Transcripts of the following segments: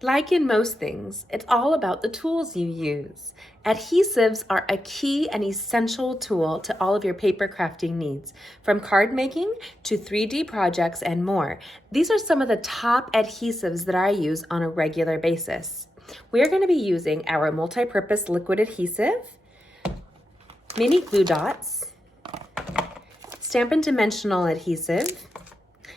Like in most things, it's all about the tools you use. Adhesives are a key and essential tool to all of your paper crafting needs, from card making to 3D projects and more. These are some of the top adhesives that I use on a regular basis. We're going to be using our multi-purpose liquid adhesive, mini glue dots, Stampin' dimensional adhesive,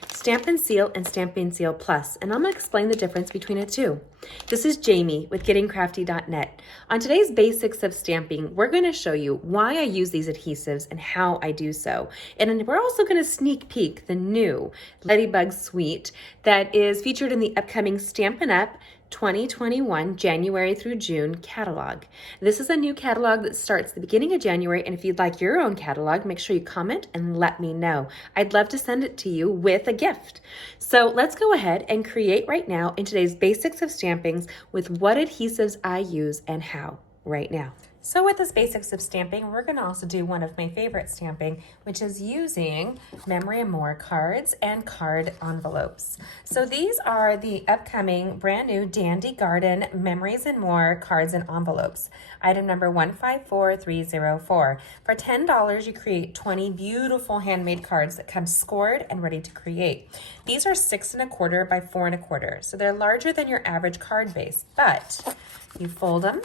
Stampin' Seal and Stampin' Seal Plus, and I'm going to explain the difference between the two. This is Jamie with GettingCrafty.net. On today's Basics of Stamping, we're going to show you why I use these adhesives and how I do so. And we're also going to sneak peek the new Ladybug Suite that is featured in the upcoming Stampin' Up! 2021 January through June catalog. This is a new catalog that starts the beginning of January, and if you'd like your own catalog, make sure you comment and let me know. I'd love to send it to you with a gift. So let's go ahead and create right now in today's Basics of Stampings with what adhesives I use and how right now. So with this Basics of Stamping, we're going to also do one of my favorite stamping, which is using Memory and More cards and card envelopes. So these are the upcoming brand new Dandy Garden Memories and More cards and envelopes. Item number 154304. For $10, you create 20 beautiful handmade cards that come scored and ready to create. These are 6 1/4 by 4 1/4. So they're larger than your average card base, but you fold them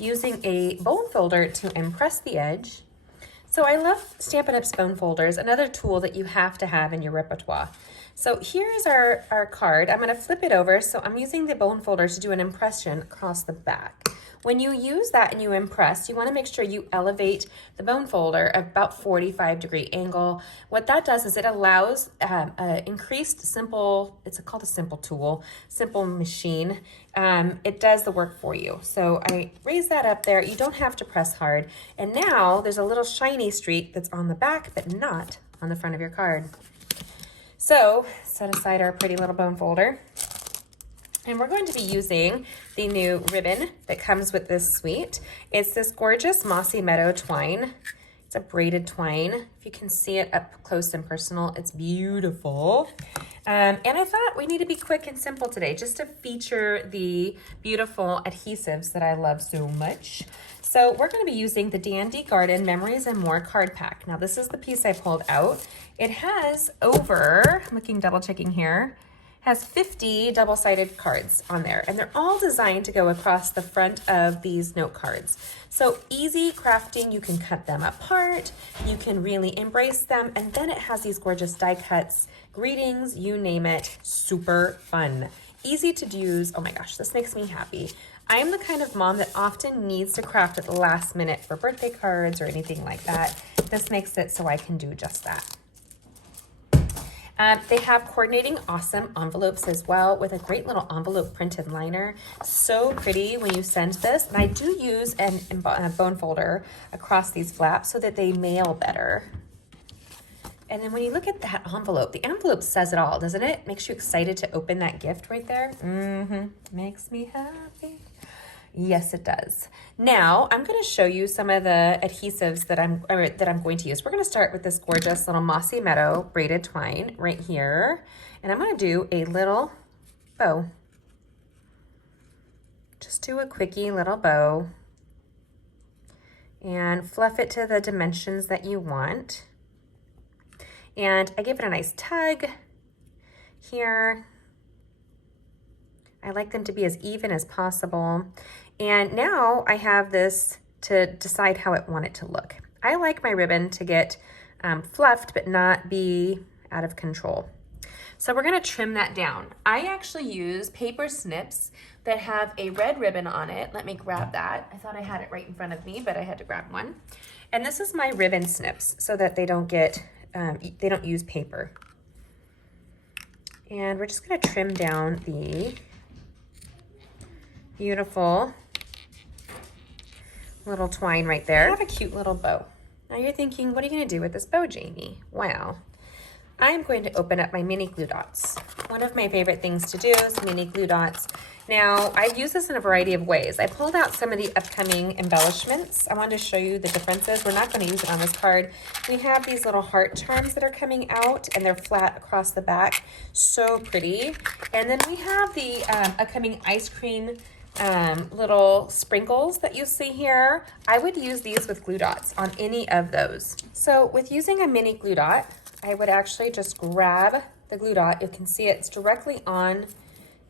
using a bone folder to impress the edge. So I love Stampin' Up's bone folders, another tool that you have to have in your repertoire. So here's our card. I'm going to flip it over. So I'm using the bone folder to do an impression across the back. When you use that and you impress, you want to make sure you elevate the bone folder at about 45-degree angle. What that does is it allows increased simple, it's called a simple tool, simple machine. It does the work for you. So I raise that up there. You don't have to press hard. And now there's a little shiny streak that's on the back, but not on the front of your card. So set aside our pretty little bone folder. And we're going to be using the new ribbon that comes with this suite. It's this gorgeous Mossy Meadow twine. It's a braided twine. If you can see it up close and personal, it's beautiful. And I thought we need to be quick and simple today just to feature the beautiful adhesives that I love so much. So we're going to be using the Dandy Garden Memories and More card pack. Now this is the piece I pulled out. It has over, I'm looking, double checking here, has 50 double-sided cards on there, and they're all designed to go across the front of these note cards. So easy crafting, you can cut them apart, you can really embrace them, and then it has these gorgeous die cuts, greetings, you name it, super fun. Easy to use. Oh my gosh, this makes me happy. I am the kind of mom that often needs to craft at the last minute for birthday cards or anything like that. This makes it so I can do just that. They have coordinating awesome envelopes as well with a great little envelope printed liner. So pretty when you send this. And I do use a bone folder across these flaps so that they mail better. And then when you look at that envelope, the envelope says it all, doesn't it? Makes you excited to open that gift right there. Makes me happy. Yes, it does. Now, I'm going to show you some of the adhesives that I'm going to use. We're going to start with this gorgeous little Mossy Meadow braided twine right here. And I'm going to do a little bow. Just do a quickie little bow. And fluff it to the dimensions that you want. And I give it a nice tug here. I like them to be as even as possible. And now I have this to decide how I want it to look. I like my ribbon to get fluffed but not be out of control. So we're gonna trim that down. I actually use paper snips that have a red ribbon on it. Let me grab that. I thought I had it right in front of me, but I had to grab one. And this is my ribbon snips so that they don't get, they don't use paper. And we're just gonna trim down the beautiful little twine right there. I have a cute little bow. Now you're thinking, what are you going to do with this bow, Jamie? Well, I'm going to open up my mini glue dots. One of my favorite things to do is mini glue dots. Now, I've used this in a variety of ways. I pulled out some of the upcoming embellishments. I wanted to show you the differences. We're not going to use it on this card. We have these little heart charms that are coming out, and they're flat across the back. So pretty. And then we have the upcoming ice cream little sprinkles that you see here. I would use these with glue dots on any of those. So with using a mini glue dot, I would actually just grab the glue dot. You can see it's directly on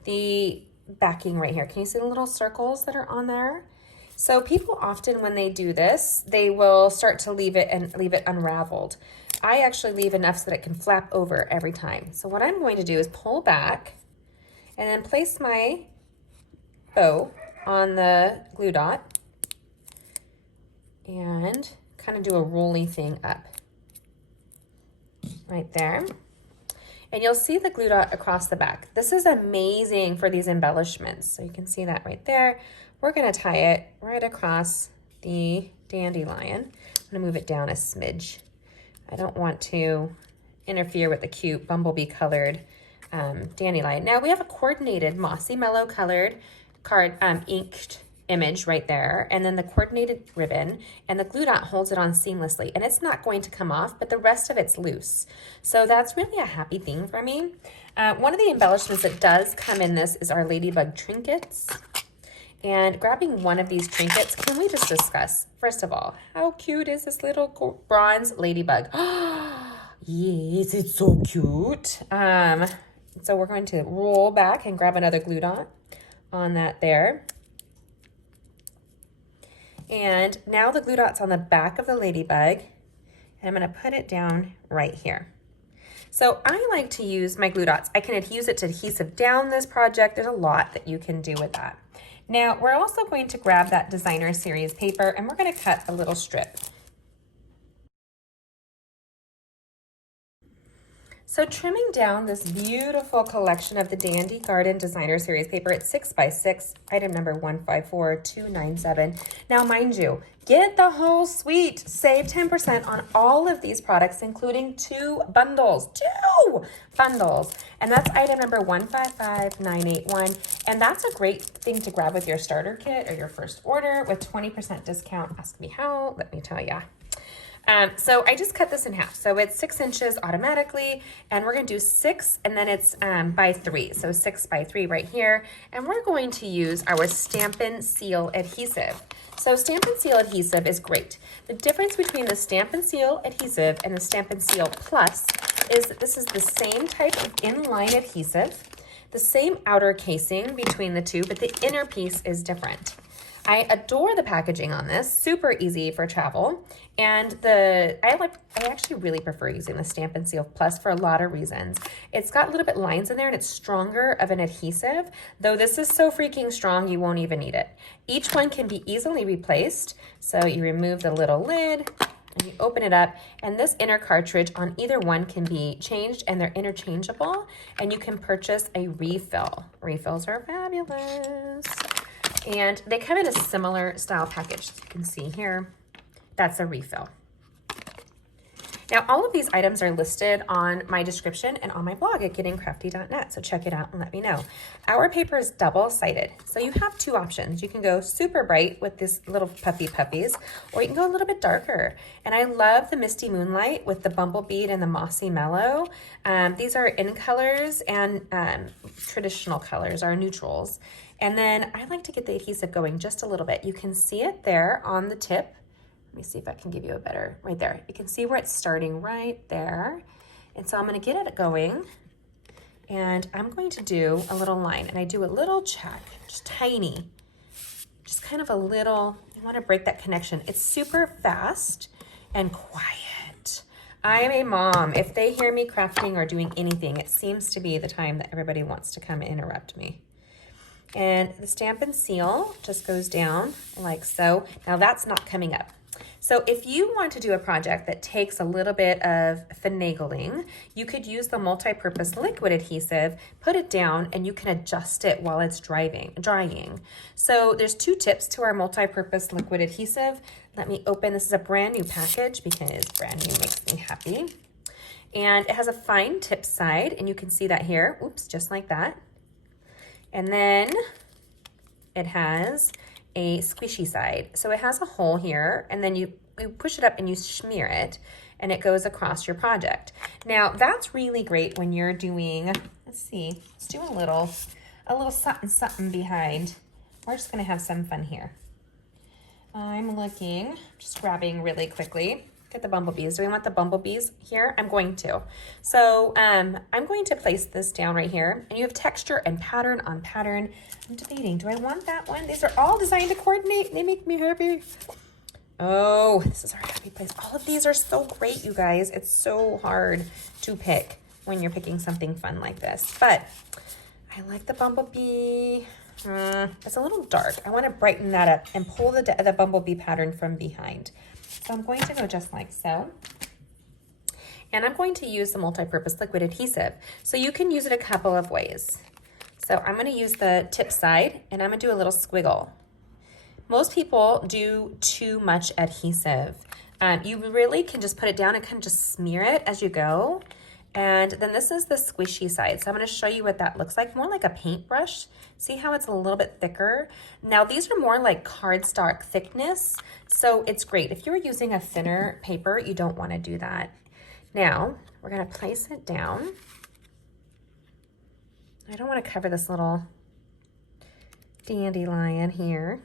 the backing right here. Can you see the little circles that are on there? So people often, when they do this, they will start to leave it unraveled. I actually leave enough so that it can flap over every time. So what I'm going to do is pull back and then place my bow on the glue dot and kind of do a rolly thing up right there. And you'll see the glue dot across the back. This is amazing for these embellishments. So you can see that right there. We're gonna tie it right across the dandelion. I'm gonna move it down a smidge. I don't want to interfere with the cute bumblebee colored dandelion. Now we have a coordinated mossy mellow colored card inked image right there, and then the coordinated ribbon, and the glue dot holds it on seamlessly, and it's not going to come off, but the rest of it's loose. So that's really a happy thing for me. One of the embellishments that does come in this is our ladybug trinkets. And grabbing one of these trinkets, can we just discuss, first of all, how cute is this little bronze ladybug? Yes, it's so cute. So we're going to roll back and grab another glue dot on that there. And now the glue dot's on the back of the ladybug, and I'm gonna put it down right here. So I like to use my glue dots. I can use it to adhesive down this project. There's a lot that you can do with that. Now, we're also going to grab that designer series paper, and we're gonna cut a little strip. So trimming down this beautiful collection of the Dandy Garden Designer Series paper, it's 6x6, item number 154297. Now, mind you, get the whole suite. Save 10% on all of these products, including 2 bundles. 2 bundles. And that's item number 155981. And that's a great thing to grab with your starter kit or your first order with 20% discount. Ask me how, let me tell ya. So I just cut this in half. So it's 6 inches automatically, and we're gonna do 6, and then it's by 3. So 6 by 3 right here. And we're going to use our Stampin' Seal adhesive. So Stampin' Seal adhesive is great. The difference between the Stampin' Seal adhesive and the Stampin' Seal Plus is that this is the same type of inline adhesive, the same outer casing between the two, but the inner piece is different. I adore the packaging on this, super easy for travel. And I actually really prefer using the Stampin' Seal Plus for a lot of reasons. It's got a little bit lines in there and it's stronger of an adhesive, though this is so freaking strong you won't even need it. Each one can be easily replaced. So you remove the little lid and you open it up, and this inner cartridge on either one can be changed, and they're interchangeable, and you can purchase a refill. Refills are fabulous. And they come in a similar style package. You can see here, that's a refill. Now, all of these items are listed on my description and on my blog at gettingcrafty.net, so check it out and let me know. Our paper is double-sided, so you have 2 options. You can go super bright with this little puppies, or you can go a little bit darker. And I love the Misty Moonlight with the Bumblebee and the Mossy Mellow. These are in colors and traditional colors, are neutrals. And then I like to get the adhesive going just a little bit. You can see it there on the tip. Let me see if I can give you a better, right there. You can see where it's starting right there. And so I'm gonna get it going, and I'm going to do a little line, and I do a little check, just tiny, just kind of a little, you wanna break that connection. It's super fast and quiet. I am a mom. If they hear me crafting or doing anything, it seems to be the time that everybody wants to come interrupt me. And the Stampin' Seal just goes down like so. Now that's not coming up. So if you want to do a project that takes a little bit of finagling, you could use the multi-purpose liquid adhesive, put it down, and you can adjust it while it's drying. So there's 2 tips to our multi-purpose liquid adhesive. Let me open, this is a brand new package because brand new makes me happy. And it has a fine tip side, and you can see that here. Oops, just like that. And then it has a squishy side. So it has a hole here, and then you push it up and you smear it, and it goes across your project. Now, that's really great when you're doing, let's see, let's do a little something, something behind. We're just gonna have some fun here. I'm looking, just grabbing really quickly. Get the bumblebees. Do we want the bumblebees here? I'm going to. So I'm going to place this down right here, and you have texture and pattern on pattern. I'm debating, do I want that one? These are all designed to coordinate. They make me happy. Oh, this is our happy place. All of these are so great, you guys. It's so hard to pick when you're picking something fun like this. But I like the bumblebee. It's a little dark. I want to brighten that up and pull the bumblebee pattern from behind. So I'm going to go just like so. And I'm going to use the multi-purpose liquid adhesive. So you can use it a couple of ways. So I'm going to use the tip side, and I'm going to do a little squiggle. Most people do too much adhesive. You really can just put it down and kind of just smear it as you go. And then this is the squishy side. So I'm going to show you what that looks like, more like a paintbrush. See how it's a little bit thicker? Now these are more like cardstock thickness, so it's great. If you're using a thinner paper, you don't want to do that. Now we're going to place it down. I don't want to cover this little dandelion here.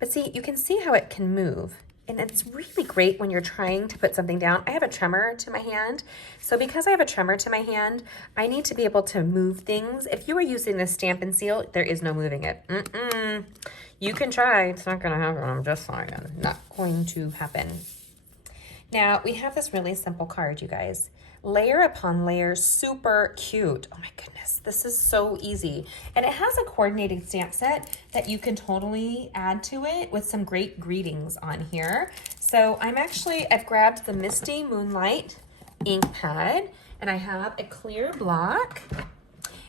But see, you can see how it can move. And it's really great when you're trying to put something down. I have a tremor to my hand. So because I have a tremor to my hand, I need to be able to move things. If you were using the Stampin' Seal, there is no moving it. You can try. It's not going to happen. I'm just saying. Not going to happen. Now, we have this really simple card, you guys. Layer upon layer, super cute. Oh my goodness, this is so easy. And it has a coordinating stamp set that you can totally add to it with some great greetings on here. So I've grabbed the Misty Moonlight ink pad, and I have a clear block.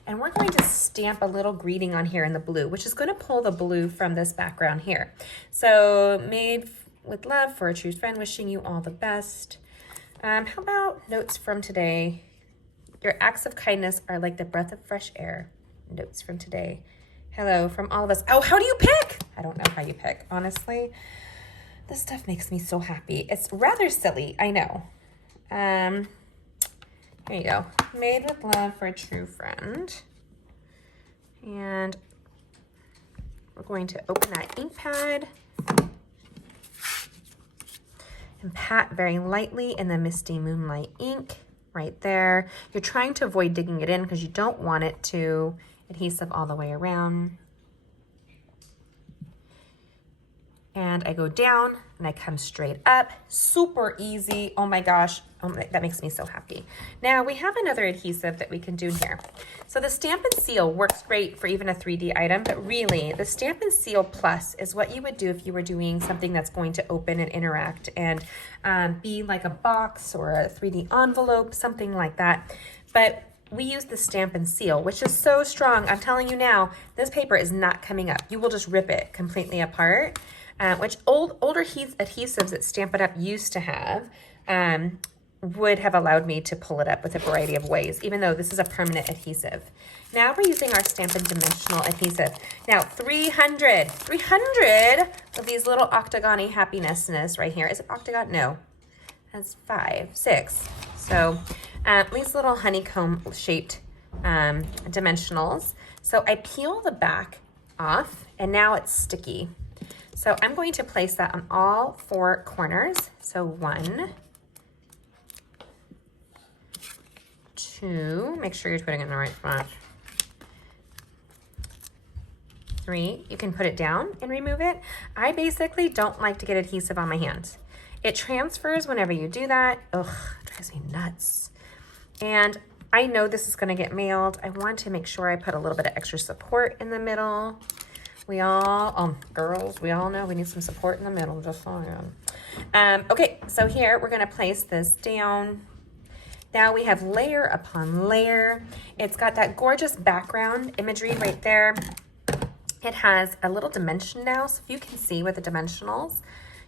And we're going to stamp a little greeting on here in the blue, which is going to pull the blue from this background here. So made with love for a true friend, wishing you all the best. How about notes from today? Your acts of kindness are like the breath of fresh air. Notes from today. Hello from all of us. Oh, how do you pick? I don't know how you pick. Honestly, this stuff makes me so happy. It's rather silly, I know. Here you go. Made with love for a true friend. And we're going to open that ink pad and pat very lightly in the Misty Moonlight ink right there. You're trying to avoid digging it in because you don't want it to adhesive all the way around. And I go down and I come straight up. Super easy. Oh my gosh. That makes me so happy. Now we have another adhesive that we can do here. So the Stampin' Seal works great for even a 3D item, but really the Stampin' Seal Plus is what you would do if you were doing something that's going to open and interact and be like a box or a 3D envelope, something like that. But we use the Stampin' Seal, which is so strong. I'm telling you now, this paper is not coming up. You will just rip it completely apart. Which older adhesives that Stampin' Up used to have would have allowed me to pull it up with a variety of ways, even though this is a permanent adhesive. Now we're using our Stampin' Dimensional Adhesive. Now 300 of these little octagon-y happinessness right here. Is it octagon? No, that's 5, 6. So these little honeycomb shaped dimensionals. So I peel the back off and now it's sticky. So I'm going to place that on all 4 corners. So 1, 2, make sure you're putting it in the right spot. 3, you can put it down and remove it. I basically don't like to get adhesive on my hands. It transfers whenever you do that. Ugh, it drives me nuts. And I know this is gonna get mailed. I want to make sure I put a little bit of extra support in the middle. Girls, we all know we need some support in the middle, just saying. Okay, so here we're gonna place this down. Now we have layer upon layer. It's got that gorgeous background imagery right there. It has a little dimension now, so if you can see with the dimensionals,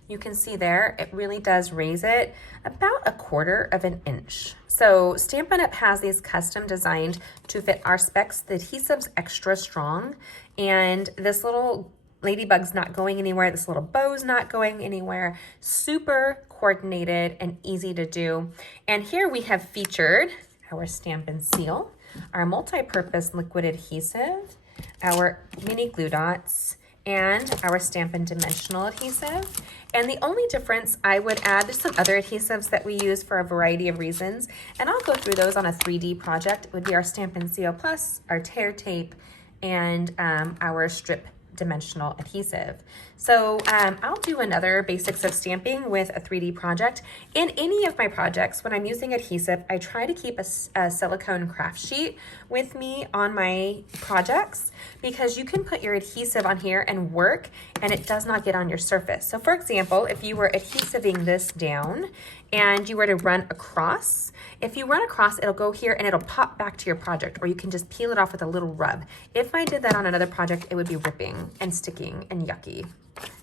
You can see there, it really does raise it about 1/4 of an inch. So Stampin' Up! Has these custom designed to fit our specs. The adhesive's extra strong, and this little ladybug's not going anywhere. This little bow's not going anywhere. Super coordinated and easy to do. And here we have featured our Stampin' Seal, our multi-purpose liquid adhesive, our mini glue dots, and our Stampin' Dimensional Adhesive. And the only difference I would add, there's some other adhesives that we use for a variety of reasons, and I'll go through those on a 3D project. It would be our Stampin' Seal Plus, our tear tape, and our strip dimensional adhesive. So I'll do another basics of stamping with a 3D project. In any of my projects, when I'm using adhesive, I try to keep a silicone craft sheet with me on my projects, because you can put your adhesive on here and work and it does not get on your surface. So for example, if you were adhesiving this down and you were to run across, if you run across, it'll go here and it'll pop back to your project, or you can just peel it off with a little rub. If I did that on another project, it would be ripping and sticking and yucky.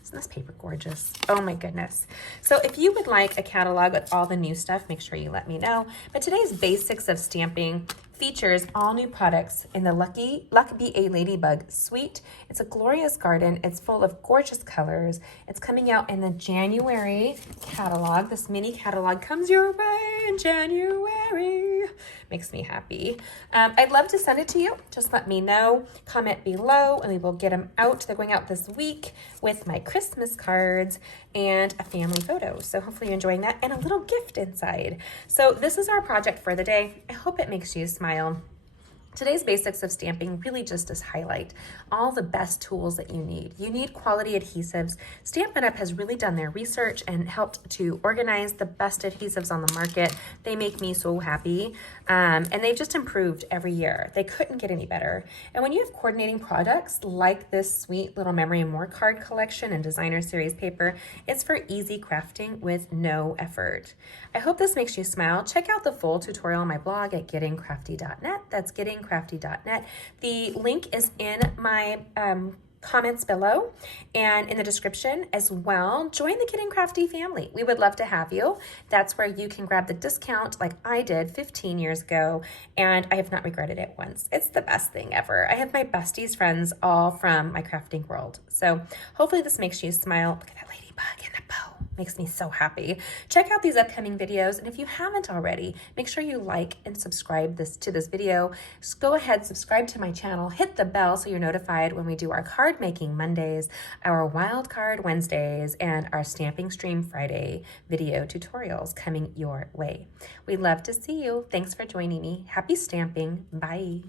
Isn't this paper gorgeous? Oh my goodness. So if you would like a catalog with all the new stuff, make sure you let me know. But today's basics of stamping features all new products in the Luck Be a Ladybug suite. It's a glorious garden. It's full of gorgeous colors. It's coming out in the January catalog. This mini catalog comes your way in January. Makes me happy. I'd love to send it to you. Just let me know. Comment below and we will get them out. They're going out this week with my Christmas cards and a family photo. So hopefully you're enjoying that, and a little gift inside. So this is our project for the day. I hope it makes you smile. Today's basics of stamping really just does highlight all the best tools that you need. You need quality adhesives. Stampin' Up! Has really done their research and helped to organize the best adhesives on the market. They make me so happy. And they've just improved every year. They couldn't get any better. And when you have coordinating products like this sweet little Memory and More card collection and designer series paper, it's for easy crafting with no effort. I hope this makes you smile. Check out the full tutorial on my blog at gettingcrafty.net. That's gettingcrafty.net. The link is in my comments below and in the description as well. Join the Getting Crafty family. We would love to have you. That's where you can grab the discount like I did 15 years ago, and I have not regretted it once. It's the best thing ever. I have my besties friends all from my crafting world. So hopefully this makes you smile. Look at that ladybug and the bow. Makes me so happy. Check out these upcoming videos, and if you haven't already, make sure you like and subscribe to this video. Just go ahead, subscribe to my channel, hit the bell so you're notified when we do our card making Mondays, our wild card Wednesdays, and our Stamping Stream Friday video tutorials coming your way. We'd love to see you. Thanks for joining me. Happy stamping. Bye.